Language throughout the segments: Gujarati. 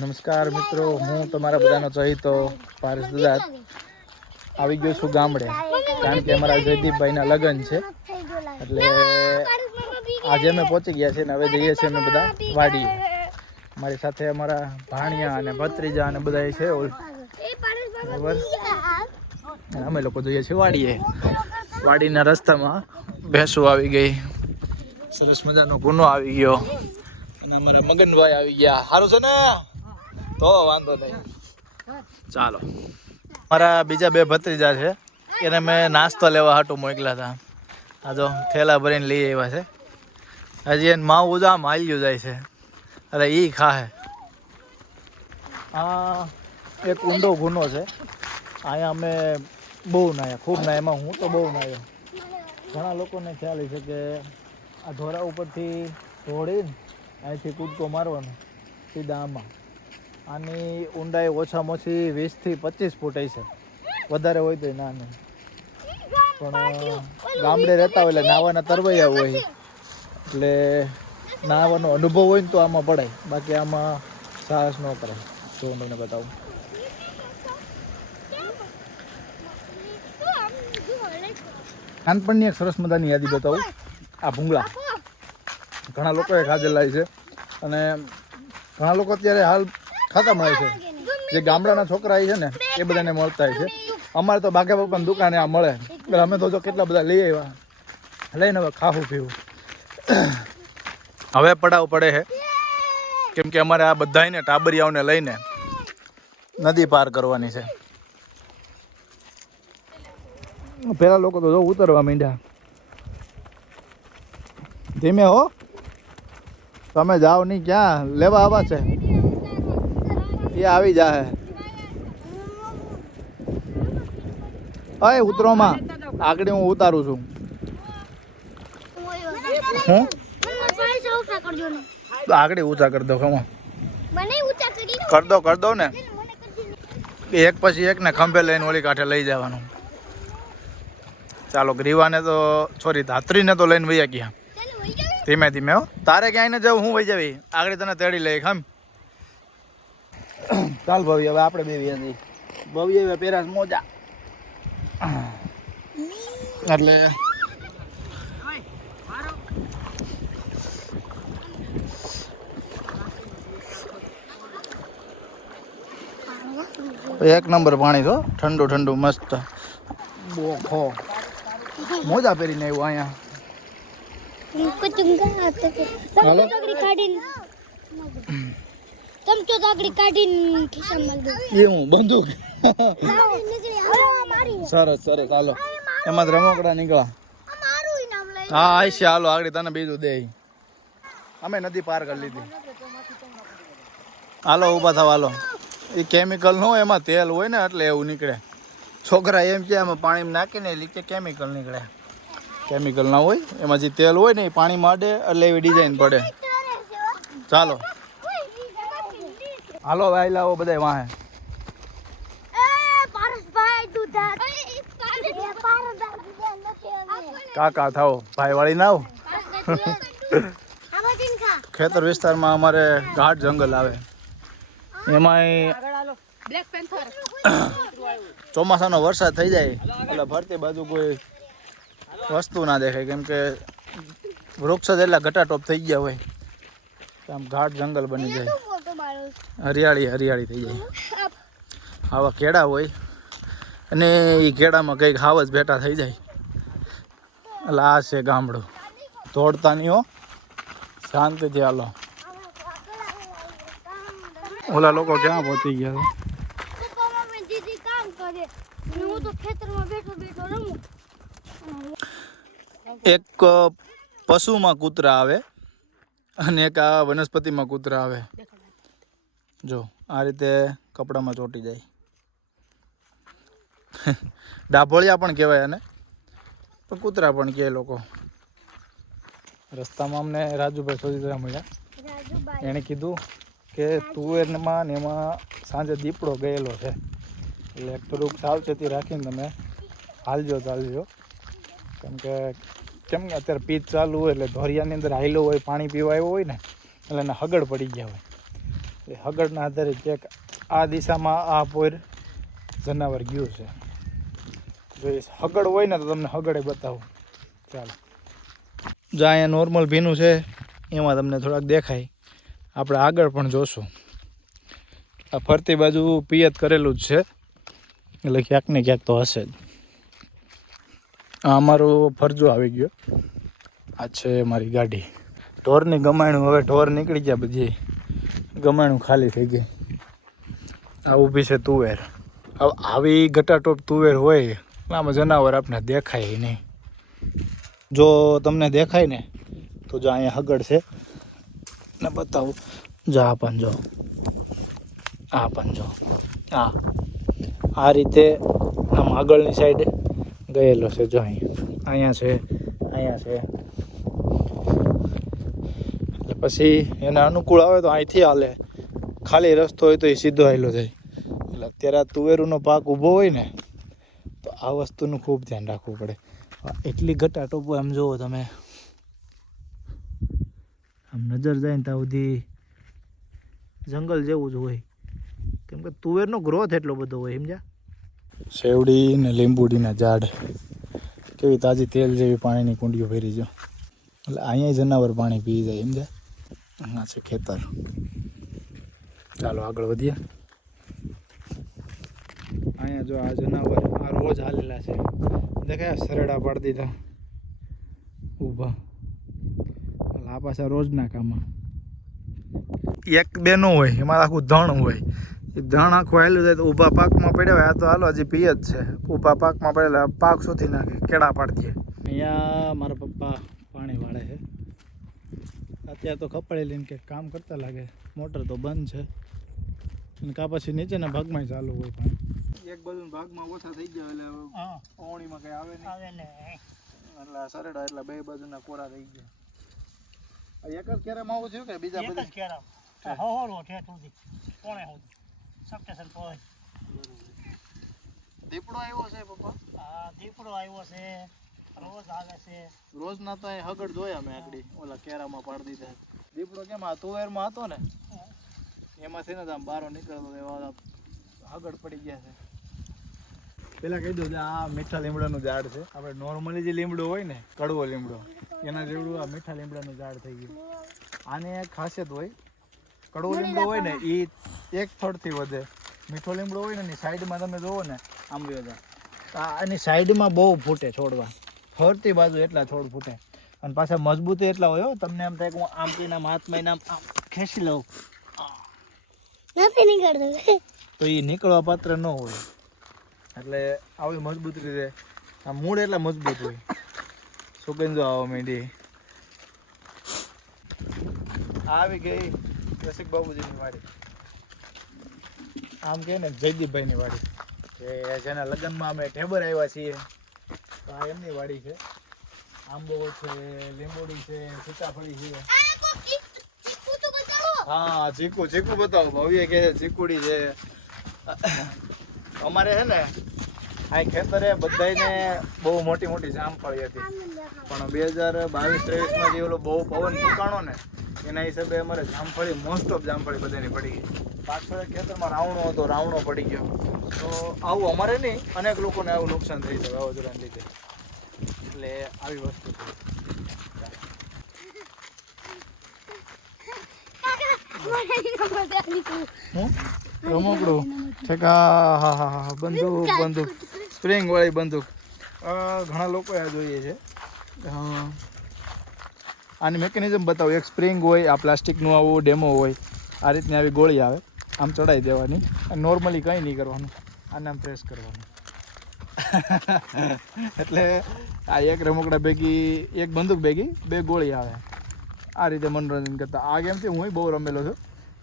નમસ્કાર મિત્રો, હું તમારા બધાનો ચહીતો પારસ દુધાત આવી ગયો છું ગામડે, કારણ કે અમારા જયદીપભાઈના લગ્ન છે. એટલે આજે અમે પહોંચી ગયા છીએ ને હવે જઈએ છીએ અમે બધા વાડીએ. મારી સાથે અમારા ભાણિયા અને ભત્રીજા અને બધા છે બરાબર. અમે લોકો જઈએ છીએ વાડીએ. વાડીના રસ્તામાં ભેંસો આવી ગઈ, સરસ મજાનો ગુનો આવી ગયો અને અમારા મગનભાઈ આવી ગયા. સારું છે ને, તો વાંધો નહીં. ચાલો, મારા બીજા બે ભત્રીજા છે, એને મેં નાસ્તો લેવા હાટું મોકલ્યા હતા. આ જો થેલા ભરીને લઈ આવ્યા છે. હજી એને માવું આમ હાલ્યું જાય છે. અરે એ ખાહે. આ એક ઊંડો ગુનો છે. અહીંયા અમે બહુ નાયા, ખૂબ નાયા. એમાં હું તો બહુ નાયો. ઘણા લોકોને ખ્યાલ છે કે આ ધોરા ઉપરથી ધોડીને અહીંથી કૂદકો મારવાનો સીધા આમાં. આની ઊંડાઈ ઓછામાં ઓછી 20 થી 25 ફૂટ છે, વધારે હોય તો ના નહીં. પણ ગામડે રહેતા હોય એટલે નાવાના તરવૈયા હોય એટલે નાવાનો અનુભવ હોય ને તો આમાં પડાય, બાકી આમાં સાહસ ન કરાય. જો હું તમને બતાવું. નાનપણની એક સરસ મજાની યાદી બતાવું. આ ભૂંગળા ઘણા લોકોએ ખાધેલા છે અને ઘણા લોકો અત્યારે હાલ ખાતા મળે છે. જે ગામડાના છોકરા છે ને એ બધાને મળતા છે. અમારે તો બાઘા બાપાની દુકાને આ મળે એટલે અમે તો જો કેટલા બધા લઈ આવ્યા, લઈને હવે ખાવું પીવું. હવે પડાવ પડે છે કેમ કે અમારે આ બધાને ટાબરિયાઓને લઈને નદી પાર કરવાની છે. પેલા લોકો તો જો ઉતરવા માંડ્યા. ધીમે હો, તમે જાઓ નહીં, ક્યાં લેવા આવા છે એ આવી જાય. અય ઉતરોમાં આગળ હું ઉતારું છું. હું આગળ ઊંચા કરી દો. ખમો કર દો ને. એક પછી એક ને ખંભે લઈને ઓલી કાંઠે લઈ જવાનું. ચાલો, ગ્રીવાને તો સોરી ધાત્રીને તો લઈને વૈયા ગયા. ધીમે ધીમે હો, તારે ક્યાંય ને જવું, હું વહી જવી આગળ તને તેડી લઈ. ખમ ચાલ ભવ્ય, હવે આપણે બે વ્યાજી ભવ્ય હવે પેરાસ મોજા એટલે એક નંબર પાણી છો, ઠંડુ ઠંડુ મસ્ત. બોખો મોજા પહેરીને આવ્યો અહીંયા. સરસ સરસ, હાલો એમાં રમકડા નીકળ્યા. હા આઈશે, હાલો આગળ તને બીજું દે. અમે નદી પાર કરી લીધી. હાલો ઊભા થાવ, હાલો. એ કેમિકલ ન હોય, એમાં તેલ હોય ને એટલે એવું નીકળે. છોકરા એમ કે એમાં પાણીમાં નાખીને લીકે કેમિકલ નીકળે. કેમિકલ ના હોય, એમાં જે તેલ હોય ને એ પાણીમાં અડે એટલે એવી ડિઝાઇન પડે. ચાલો હાલો ભાઈ, લાવો બધા વાહે. કાકા થાવ, ભાઈ વાળી ના આવ. ખેતર વિસ્તારમાં અમારે ઘાટ જંગલ આવે. એમાંય ચોમાસાનો વરસાદ થઈ જાય એટલે ફરતી બાજુ કોઈ વસ્તુ ના દેખાય, કેમ કે વૃક્ષ જ એટલા ઘટાટોપ થઈ ગયા હોય. આમ ઘાટ જંગલ બની જાય, હરિયાળી હરિયાળી થઈ જાય. આવા કેળા હોય અને એ કેળામાં કંઈક હાવ જ ભેટા થઈ જાય. એટલે આ છે ગામડું. દોડતા નહીં હો, શાંતિથી હાલો. ઓલા લોકો ક્યાં પહોંચી ગયા? એક પશુમાં કૂતરા આવે અને એક આ વનસ્પતિમાં કૂતરા આવે. જો આ રીતે કપડામાં ચોંટી જાય. ડાભોળિયા પણ કહેવાય અને પણ કૂતરા પણ કહે લોકો. રસ્તામાં અમને રાજુભાઈ શોધી મળ્યા. એણે કીધું કે તુવેરમાં ને એમાં સાંજે દીપડો ગયેલો છે, એટલે થોડુંક સાવચેતી રાખીને તમે હાલજો ચાલજો. કેમ કે અત્યારે પીચ ચાલુ હોય એટલે ધોરિયાની અંદર હાઈલો હોય, પાણી પીવા આવ્યો હોય ને એટલે એને હગડ પડી ગયા હોય. એ હગડના આધારે ક્યાંક આ દિશામાં આ પોર જનાવર ગયું છે. જો એ હગડ હોય ને તો તમને હગડે બતાવું. ચાલો, જો અહીંયા નોર્મલ ભીનું છે એમાં તમને થોડાક દેખાય. આપણે આગળ પણ જોશું. આ ફરતી બાજુ પિયત કરેલું જ છે એટલે ક્યાંક ને ક્યાંક તો હશે જ. આ અમારો ફરજો આવી ગયો. આ છે મારી ગાડી. ઢોરની ગમાણું, હવે ઢોર નીકળી ગયા, બધી ગમાણું ખાલી થઈ ગઈ. આ ઊભી છે તુવેર. હવે આવી ઘટાટોપ તુવેર હોય આમાં જનાવર આપણે દેખાય નહીં. જો તમને દેખાય ને તો જો અહીંયા હગડ છે ને બતાવું. જો આ પણ જો, આ પણ જો, આ રીતે આમ આગળની સાઈડે ગયેલો છે. જો અહીંયા છે, અહીંયા છે. એટલે પછી એને અનુકૂળ આવે તો અહીંથી હાલે, ખાલી રસ્તો હોય તો એ સીધો હાલ્યો જાય. એટલે અત્યારે આ તુવેરનો પાક ઊભો હોય ને તો આ વસ્તુનું ખૂબ ધ્યાન રાખવું પડે. એટલી ઘટાટોપ આમ જુઓ તમે, આમ નજર જાય ને ત્યાં સુધી જંગલ જેવું જ હોય, કેમ કે તુવેરનો ગ્રોથ એટલો બધો હોય. સમજ્યા? શેવડી ને લીંબુડીના ઝાડ, કેવી તાજી તેલ જેવી પાણીની કુંડીઓ ભરી જો. એટલે અહીંયા જનાવર પાણી પી જાય. સમજ્યા? આ છે ખેતર. ચાલો આગળ વધીએ. અહીંયા જો આ જનાવર આ રોજ હાલેલા છે. દેખાય સરડા પાડી દીધા ઊભા. આ પાછા રોજના કામમાં એક બે નો હોય, એમાં આખું ધણ હોય. એ ધણ આખું હાલ્યું જાય તો ઊભા પાકમાં પડ્યા હોય. આ તો હાલો હજી પીએ જ છે. ઊભા પાકમાં પડેલા પાક સુધી નાખે, કેળા પાડી દે. અહીંયા મારા પપ્પા પાણી વાળે છે. અત્યારે તો કપડે લઈને કે કામ કરતા લાગે. મોટર તો બંધ છે અને કા પછી નીચેના ભાગમાં ચાલુ હોય પાણી. એક બાજુ ભાગમાં ઓછા થઈ ગયા એટલે ઓણીમાં કઈ આવે નહીં. એટલે સરડા એટલે બે બાજુના કોરા થઈ ગયા. એક જ કેરામાં આવું થયું કે બીજા બધા કેરા હોરો છે સુધી કોણે હોદ સબસ્ટેશન પર દીપડો આવ્યો છે પપ્પા? હા, દીપડો આવ્યો છે. રોજ હાલે છે. રોજ ના તો હગડ જોયા મેં આગળ ઓલા કેરામાં પાડી દીધા. દીપડો કેમ આ તુવેરમાં હતો ને એમાંથી ને આમ બારો નીકળતો એવા હગડ પડી ગયા છે. પેલા કહી દઉં આ મીઠા લીમડાનું ઝાડ છે. આપણે નોર્મલી જે લીમડો હોય ને, કડવો લીમડો, એના જેવડું આ મીઠા લીમડાનું ઝાડ થઈ ગયું. આને એક ખાસિયત હોય, કડવો લીમડો હોય ને એ એક થડથી વધે. મીઠો લીમડો હોય ને એની સાઈડમાં તમે જોવો ને આમ વ્યવસ્થા, આની સાઈડમાં બહુ ફૂટે છોડવા. ફરતી બાજુ એટલા છોડ ફૂટે અને પાછા મજબૂતી એટલા હોય. તમને એમ થાય કે હું આમ કહીને હાથમાં આમ ખેંચી લઉં તો એ નીકળવા પાત્ર ન હોય. એટલે આવી મજબૂત રીતે આ મૂળ એટલા મજબૂત હોય. સુગંધો આવવા માંડી. આવી ગઈ રસિક બાબુજીની વાડી. આમ કે ને જયદીપભાઈની વાડી, કે જેના લગ્નમાં અમે ઢેબર આવ્યા છીએ. તો આ એમની વાડી છે. આંબો છે, લીંબોડી છે, સીતાફળી છે. હા, ચીકુ ચીકુ બતાવો. ભવ્ય કે ચીકુડી છે. અમારે છે ને આ ખેતરે બધાને બહુ મોટી મોટી જામફળી હતી, પણ 2022-23માં જે ઓલો બહુ પવન ફૂંકાણો ને એના હિસાબે અમારે જામફળી મોસ્ટ ઓફ જામફળી બધાની પડી ગઈ. પાછળ ખેતરમાં રાવણો હતો, રાવણો પડી ગયો. તો આવું અમારે નહીં, અનેક લોકોને આવું નુકસાન થઈ જાય વાવાઝોડાને લીધે. એટલે આવી વસ્તુ છે. રમકડું ઠેકા. હા હા હા, બંદૂક બંદૂક સ્પ્રિંગ વાળી બંદૂક. ઘણા લોકોએ આ જોઈએ છે. હા, આની મિકેનિઝમ બતાવું. એક સ્પ્રિંગ હોય, આ પ્લાસ્ટિકનું આવું ડેમો હોય. આ રીતની આવી ગોળી આવે, આમ ચડાવી દેવાની અને નોર્મલી કંઈ નહીં કરવાનું, આને આમ પ્રેસ કરવાનું. એટલે આ એક રમકડા ભેગી, એક બંદૂક ભેગી બે ગોળી આવે. આ રીતે મનોરંજન કરતા. આ ગેમથી હું બહુ રમેલો છું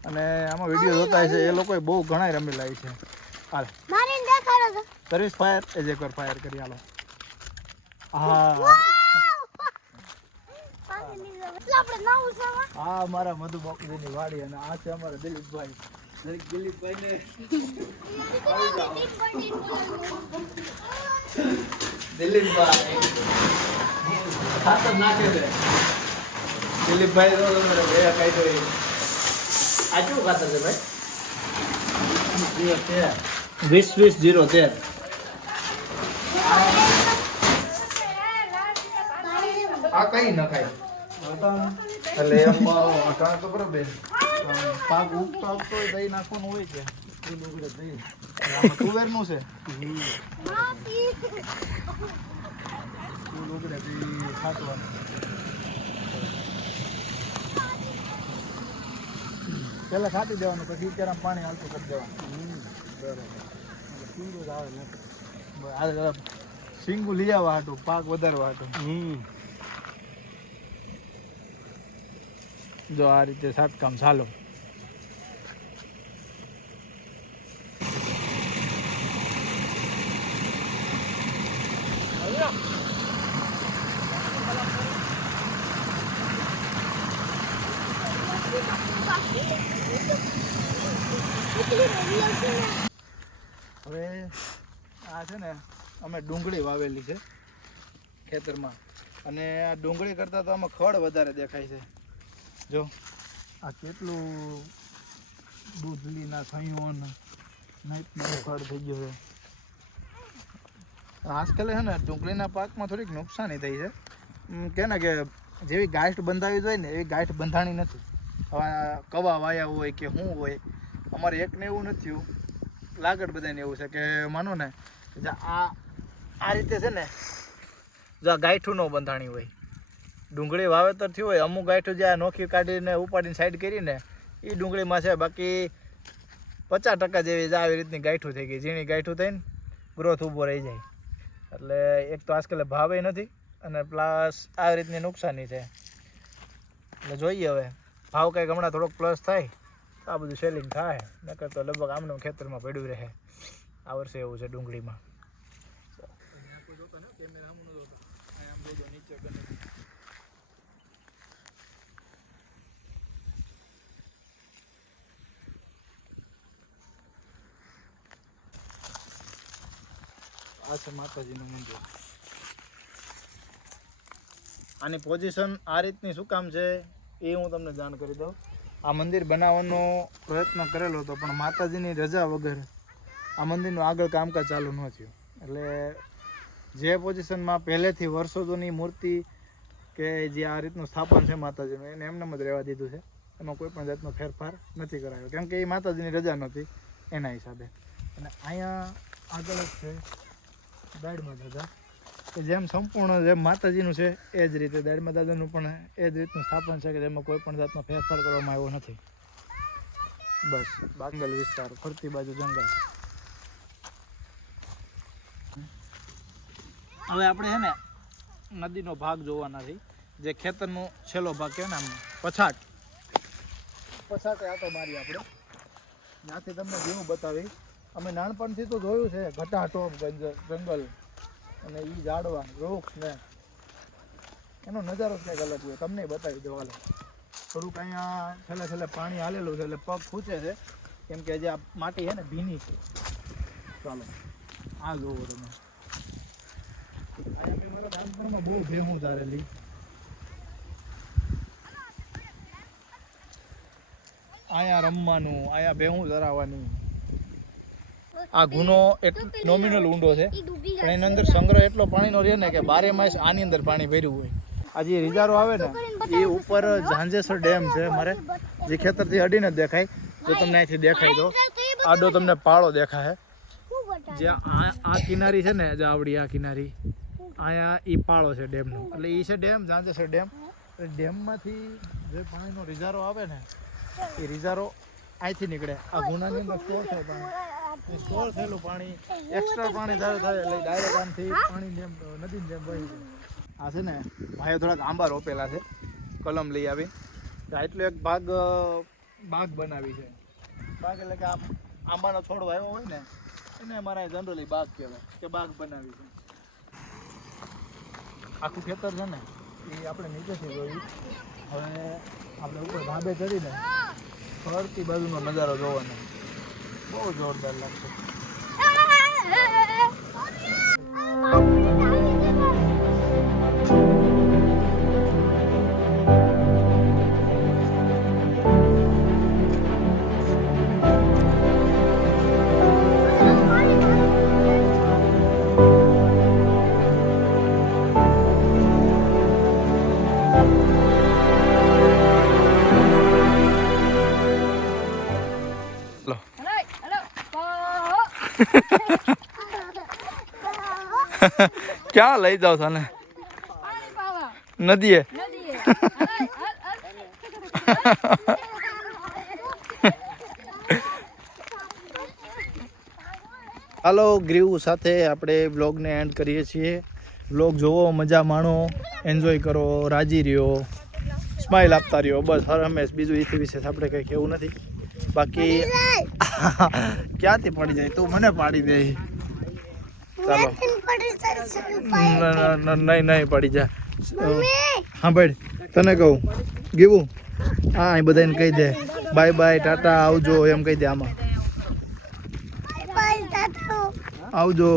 અને આમાં વિડીયો જોતા છે એ લોકોએ બહુ ઘણા રમેલા છે. હાલ સર્વિસ ફાયર એ જ એકવાર ફાયર કરી. હાલો. હા હા, મારા મધુ બાપુજીની વાડી અને આ છે અમારા દિલીપભાઈ. દિલીપભાઈને દિલીપભાઈ ખાતર નાખે છે. દિલીપભાઈ તો કઈ આ કેવું ખાતર છે ભાઈ? 20-20-0-13. આ કઈ નખાય એટલે એમાં અટાણ તો બરોબર પાક ઉગતો આવતો હોય દહીં નાખવાનું હોય છે. દહીં તુવેરનું છે. ઉગડે તે છાંટવાનું. પેલા છાંટી દેવાનું, પછી ત્યારે પાણી હાલતું કરી દેવાનું. બરાબર. સિંગુ લઈ આવવા હાટું, પાક વધારવા હાટું. જો આ રીતે છાંટકામ ચાલો. હવે આ છે ને અમે ડુંગળી વાવેલી છે ખેતરમાં, અને આ ડુંગળી કરતાં તો આમાં ખડ વધારે દેખાય છે. જો આ કેટલું દૂધલીના થયું નાઈટનું ખડ થઈ ગયું છે. આજકાલ છે ને ડુંગળીના પાકમાં થોડીક નુકસાની થઈ છે કે ને, કે જેવી ગાંઠ બંધાવી જોઈએ ને એવી ગાંઠ બંધાણી નથી. હવે કવા વાયા હોય કે શું હોય, અમારે એકને એવું નથી થયું, લાગડ બધાને એવું છે કે માનો ને આ રીતે છે ને, જો આ ગાંઠું ન બંધાણી હોય, ડુંગળી વાવેતર થયું હોય, અમુક ગાંઠું જે આ નોખી કાઢીને ઉપાડીને સાઈડ કરીને એ ડુંગળીમાં છે, બાકી 50% જેવી આવી રીતની ગાંઠું થઈ ગઈ, ઝીણી ગાંઠું થઈને ગ્રોથ ઊભો રહી જાય. એટલે એક તો આજકાલ ભાવે નથી, અને પ્લસ આવી રીતની નુકસાની છે. એટલે જોઈએ હવે ભાવ કંઈક હમણાં થોડોક પ્લસ થાય તો આ બધું સેલિંગ થાય, નકર તો લગભગ આમનું ખેતરમાં પડ્યું રહે આ વર્ષે. એવું છે ડુંગળીમાં. આ છે માતાજીનું મંદિર. આની પોઝિશન આ રીતની શું કામ છે એ હું તમને જાણ કરી દઉં. આ મંદિર બનાવવાનો પ્રયત્ન કરેલો હતો, પણ માતાજીની રજા વગર આ મંદિરનું આગળ કામકાજ ચાલુ ન થયું. એટલે જે પોઝિશનમાં પહેલેથી વર્ષો જૂની મૂર્તિ કે જે આ રીતનું સ્થાપન છે માતાજીનું, એને એમને જ રહેવા દીધું છે. એમાં કોઈ પણ જાતનો ફેરફાર નથી કરાયો, કેમ કે એ માતાજીની રજા નહોતી એના હિસાબે. અને અહીંયા આગળ જ છે દાડમાં દાદા, કે જેમ સંપૂર્ણ જેમ માતાજીનું છે એ જ રીતે દાડમાં દાદાનું પણ એ જ રીતનું સ્થાપન છે, કે જેમાં કોઈ પણ જાતનો ફેરફાર કરવામાં આવ્યો નથી. બસ બાંગલ વિસ્તાર, ફરતી બાજુ જંગલ. હવે આપણે છે ને નદીનો ભાગ જોવાના છે, જે ખેતરનો છેલ્લો ભાગ કહેવાય ને, આમ પછાટે આટો મારી આપણે ત્યાંથી તમને જેવું બતાવી. અમે નાનપણથી તો જોયું છે ઘટાટોપ જંગલ અને એ ઝાડવા વૃક્ષ ને એનો નજારો કંઈક અલગ હોય. તમને બતાવી દો. હાલે થોડુંક અહીંયા છેલ્લે પાણી હાલેલું છે એટલે પગ ખૂંચે છે, કેમ કે જે આ માટી છે ને ભીની છે. ચાલો આ જોવો તમે. અહીંયા મેં મારા નાનપણમાં બહુ ભેહું ધારેલી. અહીંયા રમવાનું, અહીંયા ભેહું ધરાવવાની. આ ગુનો નોમિનલ ઊંડો છે, પણ એની અંદર સંગ્રહ એટલો પાણીનો રહે ને કે 12 માસ આની અંદર પાણી ભર્યું હોય. આ જે રિઝારો આવે ને એ ઉપર ઝાંઝેસર ડેમ છે મારે, જે ખેતરથી અડીને જ દેખાય. જો તમને અહીંથી દેખાય તો આડો તમને પાળો દેખાય. જે આ કિનારી છે ને, જે આવડી આ કિનારી, અહીંયા એ પાળો છે ડેમનો. એટલે એ છે ડેમ, ઝાંઝેસર ડેમ. ડેમમાંથી જે પાણીનો રિઝારો આવે ને એ રિઝારો અહીંથી નીકળે. આ ગુનાની અંદર સ્ટોર છે પાણી, સ્ટોર થયેલું પાણી એક્સ્ટ્રા પાણી થાય એટલે ડાયરેક્ટ આમથી પાણી જેમ નદીની જેમ વહી જાય. આ છે ને ભાઈઓ થોડાક આંબા રોપેલા છે, કલમ લઈ આવી. એટલો એક બાગ બનાવી છે. બાગ એટલે કે આંબાનો છોડ વાવ્યો હોય ને એને અમારા જનરલી બાગ કહેવાય, કે બાગ બનાવી છે. આખું ખેતર છે ને એ આપણે નીચેથી જોયું. હવે આપણે ઉપર ધાબે ચડીને ફરતી બાજુનો નજારો જોવાનો બહુ જોરદાર લાગશે. ક્યાં લઈ જાવ તને? નદીએ. હાલો, ગ્રીવ સાથે આપણે વ્લોગને એન્ડ કરીએ છીએ. વ્લોગ જોવો, મજા માણો, એન્જોય કરો, રાજી રહ્યો, સ્માઇલ આપતા રહ્યો, બસ હર હંમેશ. બીજું એથી વિશેષ આપણે કંઈ કહેવું નથી. બાકી ક્યાંથી પડી જાય તું મને પાડી દે. ચાલો નહીં પડી જા. હા ભાઈ તને કહું ગીવું, હા એ બધાને કહી દે બાય બાય, ટાટા, આવજો એમ કહી દે. આમાં આવજો.